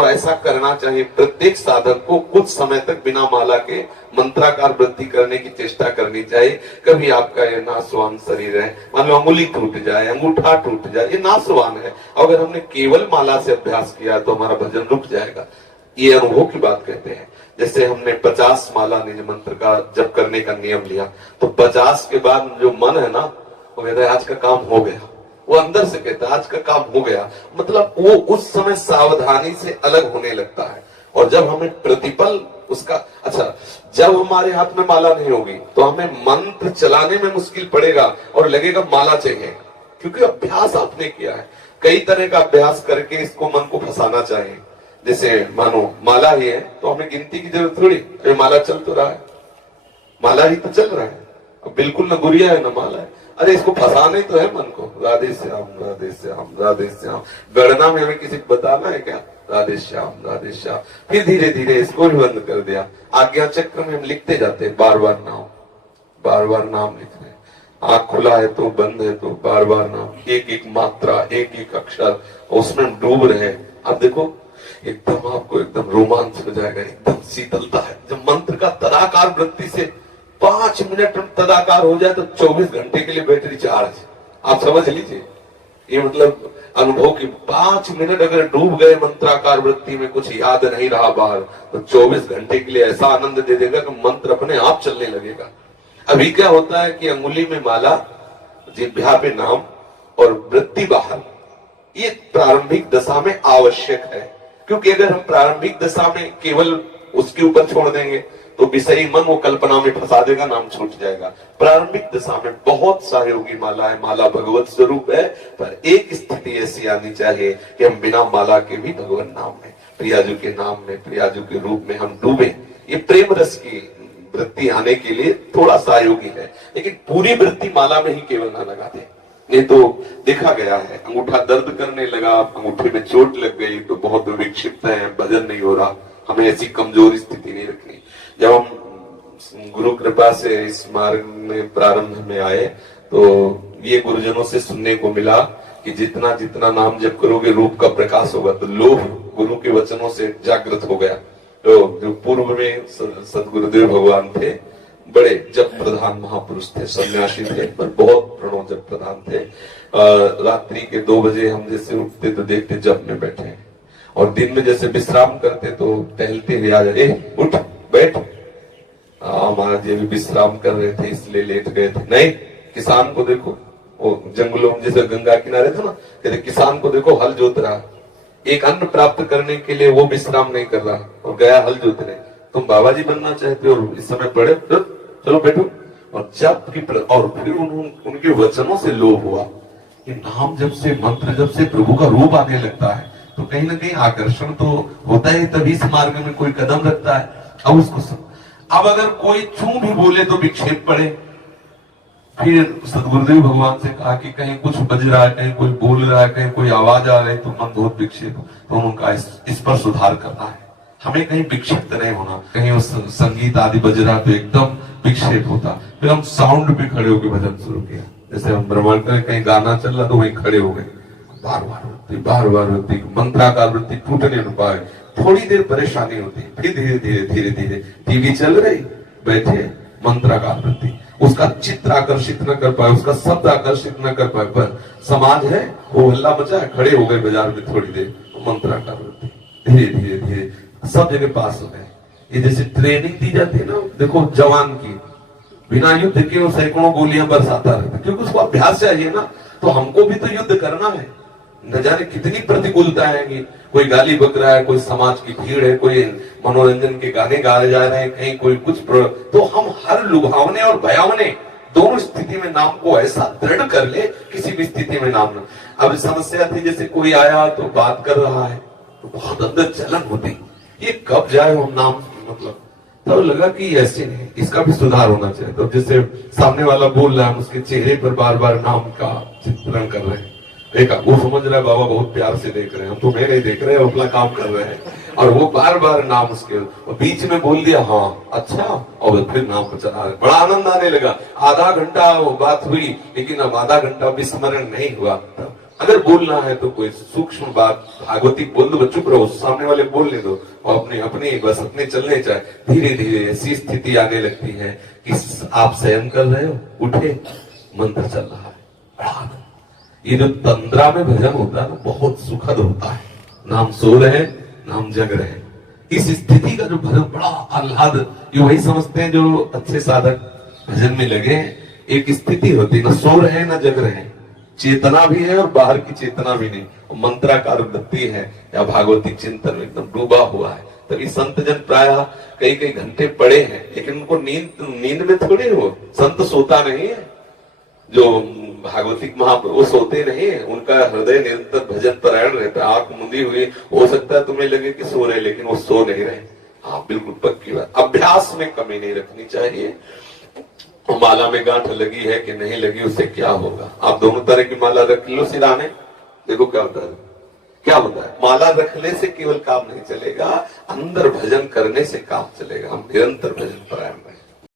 और ऐसा करना चाहिए। प्रत्येक साधक को कुछ समय तक बिना माला के मंत्राकार वृत्ति करने की चेष्टा करनी चाहिए। कभी आपका ये नासवान शरीर है, मान लो अंगुली टूट जाए, अंगूठा टूट जाए, ये नासवान है। अगर हमने केवल माला से अभ्यास किया तो हमारा भजन रुक जाएगा। ये अनुभव की बात कहते हैं। जैसे हमने 50 माला निज मंत्र का जप करने का नियम लिया, तो 50 के बाद जो मन है ना, वो कहता है आज का काम हो गया। वो अंदर से कहता है आज का काम हो गया, मतलब वो उस समय सावधानी से अलग होने लगता है। और जब हमें प्रतिपल उसका, अच्छा, जब हमारे हाथ में माला नहीं होगी तो हमें मंत्र चलाने में मुश्किल पड़ेगा और लगेगा माला चाहिए, क्योंकि अभ्यास आपने किया है। कई तरह का अभ्यास करके इसको मन को फंसाना चाहिए। जैसे मानो माला ही है तो हमें गिनती की जरूरत थोड़ी, ये माला चल तो रहा है, माला ही तो चल रहा है, अब बिल्कुल न गुड़िया है न माला है। अरे इसको फंसाने तो है मन को, राधे श्याम राधे श्याम राधे श्याम। गणना में हमें किसी को बताना है क्या, राधे श्याम राधे श्याम। फिर धीरे धीरे इसको भी बंद कर दिया। आज्ञा चक्र में हम लिखते जाते हैं बार बार नाम, बार बार नाम लिख रहे हैं। आंख खुला है तो बंद है तो बार बार नाम, एक एक मात्रा, एक एक अक्षर, उसमें हम डूब रहे हैं। अब देखो एकदम आपको एकदम रोमांच हो जाएगा, एकदम शीतलता है। जब मंत्र का तदाकार वृत्ति से 5 मिनट तदाकार हो जाए तो 24 घंटे के लिए बैटरी चार्ज। आप समझ लीजिए, ये मतलब अनुभव की 5 मिनट अगर डूब गए मंत्राकार वृत्ति में, कुछ याद नहीं रहा बाहर, तो 24 घंटे के लिए ऐसा आनंद दे देगा कि मंत्र अपने आप चलने लगेगा। अभी क्या होता है कि अंगुली में माला, जिह्वा पे नाम और वृत्ति बाहर, ये प्रारंभिक दशा में आवश्यक है। क्योंकि अगर हम प्रारंभिक दशा में केवल उसके ऊपर छोड़ देंगे तो विषयी मन वो कल्पना में फंसा देगा, नाम छूट जाएगा। प्रारंभिक दशा में बहुत सहयोगी माला है, माला भगवत स्वरूप है, पर एक स्थिति ऐसी आनी चाहिए कि हम बिना माला के भी भगवान नाम में, प्रियाजू के नाम में, प्रियाजू के रूप में हम डूबे। ये प्रेम रस की वृत्ति आने के लिए थोड़ा सहयोगी है, लेकिन पूरी वृत्ति माला में ही केवल ना लगा दे। नहीं तो देखा गया है अंगूठा दर्द करने लगा, अंगूठे में चोट लग गई तो बहुत विक्षिप्त है, भजन नहीं हो रहा। हमें ऐसी कमजोर स्थिति नहीं रखनी। जब हम गुरु कृपा से इस मार्ग में प्रारंभ में आए तो ये गुरुजनों से सुनने को मिला कि जितना जितना नाम जप करोगे रूप का प्रकाश होगा। तो लोभ गुरु के वचनों से जागृत हो गया। तो जो पूर्व में सदगुरुदेव भगवान थे, बड़े जप प्रधान महापुरुष थे, सन्यासी थे, पर बहुत प्रणव जप प्रधान थे। रात्रि के 2 बजे हम जैसे उठते तो देखते जप में बैठे हैं, और दिन में जैसे विश्राम करते तो टहलते हुए आ जाए, उठ बैठ। महाराज जी भी विश्राम कर रहे थे इसलिए लेट गए थे। नहीं, किसान को देखो, वो जंगलों में जैसे गंगा किनारे था ना, कहते किसान को देखो हल जोत रहा, एक अन्न प्राप्त करने के लिए वो विश्राम नहीं कर रहा और गया हल जोतने। तुम बाबा जी बनना चाहते हो, इस समय पढ़े, चलो बैठो। और जब की और फिर उनके वचनों से लोभ हुआ कि नाम जब से, मंत्र जब से प्रभु का रूप आने लगता है तो कहीं ना कहीं आकर्षण तो होता है, तभी इस मार्ग में कोई कदम रखता है। अब उसको अब अगर कोई चूं भी बोले तो विक्षेप पड़े। फिर सदगुरुदेव भगवान से कहा कि कहीं कुछ बज रहा है, कहीं कोई बोल रहा है, कहीं कोई आवाज आ रही है तो मन बहुत विक्षेप, तो उनका इस पर सुधार करना है। हमें कहीं विक्षिप्त नहीं होना, कहीं उस संगीत आदि बज रहा तो एकदम विक्षेप होता। फिर हम साउंड पे खड़े होकर भजन शुरू किया। जैसे हम ब्रह्मांड में कहीं गाना चल रहा तो वहीं खड़े हो गए, बार बार वृत्ति, मंत्राकार वृत्ति टूटने न पाए। थोड़ी देर परेशानी होती, फिर धीरे धीरे धीरे धीरे टीवी चल रही, बैठे मंत्राकार वृत्ति, उसका चित्र आकर्षित न कर पाए, उसका शब्द आकर्षित न कर पाए, पर समाज है वो हल्ला मचा है, खड़े हो गए बाजार में थोड़ी देर, मंत्राकार वृत्ति धीरे धीरे धीरे सब जगह पास हो गए। ये जैसे ट्रेनिंग दी जाती है ना, देखो जवान की, बिना युद्ध के वो सैकड़ों गोलियां बरसाता रहता, क्योंकि उसको अभ्यास चाहिए ना। तो हमको भी तो युद्ध करना है, न जाने कितनी प्रतिकूलता आएंगी। कोई गाली बक रहा है, कोई समाज की भीड़ है, कोई मनोरंजन के गाने गाए जा रहे हैं, कहीं कोई कुछ तो हम हर लुभावने और भयावने दोनों स्थिति में नाम को ऐसा दृढ़ कर ले, किसी भी स्थिति में नाम न। अब समस्या थी जैसे कोई आया तो बात कर रहा है तो बहुत अंदर जलन होती, ये कब जाए हम नाम, मतलब तो लगा कि ऐसे नहीं, इसका भी सुधार होना चाहिए। तो जैसे सामने वाला बोल रहा है, उसके चेहरे पर बार बार नाम का चित्रण कर रहे हैं, देखा वो समझ रहा है बाबा बहुत प्यार से देख रहे हैं, हम तो मैं नहीं देख रहे हैं, अपना काम कर रहे हैं। और वो बार बार नाम उसके बीच में बोल दिया, हाँ अच्छा, और फिर नाम को चला रहे, बड़ा आनंद आने लगा। आधा घंटा वो बात हुई, लेकिन अब आधा घंटा विस्मरण नहीं हुआ। अगर बोलना है तो कोई सूक्ष्म बात भागवतिक बोल दो, चुप रहो, सामने वाले बोलने दो, और अपने अपने बस अपने चलने जाए। धीरे धीरे ऐसी स्थिति आने लगती है कि आप शयन कर रहे हो, उठे, मंत्र चल रहा है, बड़ा आनंद। ये जो तंद्रा में भजन होता है ना, बहुत सुखद होता है। नाम सो रहे, नाम जग रहे, इस स्थिति का जो भजन बड़ा आह्लाद, ये वही समझते हैं जो अच्छे साधक भजन में लगे हैं। एक स्थिति होती है, ना सो रहे ना जग रहे, चेतना भी है और बाहर की चेतना भी नहीं, मंत्राकार वृत्ति है या भागवती चिंतन में एकदम डूबा हुआ है। तभी संत जन प्राय कई कई घंटे पड़े हैं, लेकिन उनको नींद में थोड़ी हो। संत सोता नहीं है, जो भागवतिक महापुरुष वो सोते नहीं है, उनका हृदय निरंतर भजन परायण रहता है। आंख मुंदी हुई हो सकता है तुम्हें लगे कि सो रहे, लेकिन वो सो नहीं रहे। हाँ, बिल्कुल पक्की बात। अभ्यास में कमी नहीं रखनी चाहिए। माला में गांठ लगी है कि नहीं लगी, उससे क्या होगा। आप दोनों तरह की माला रख लो सिराने, देखो क्या होता है। क्या होता है, माला रखने से केवल काम नहीं चलेगा, अंदर भजन करने से काम चलेगा। हम निरंतर भजन परायण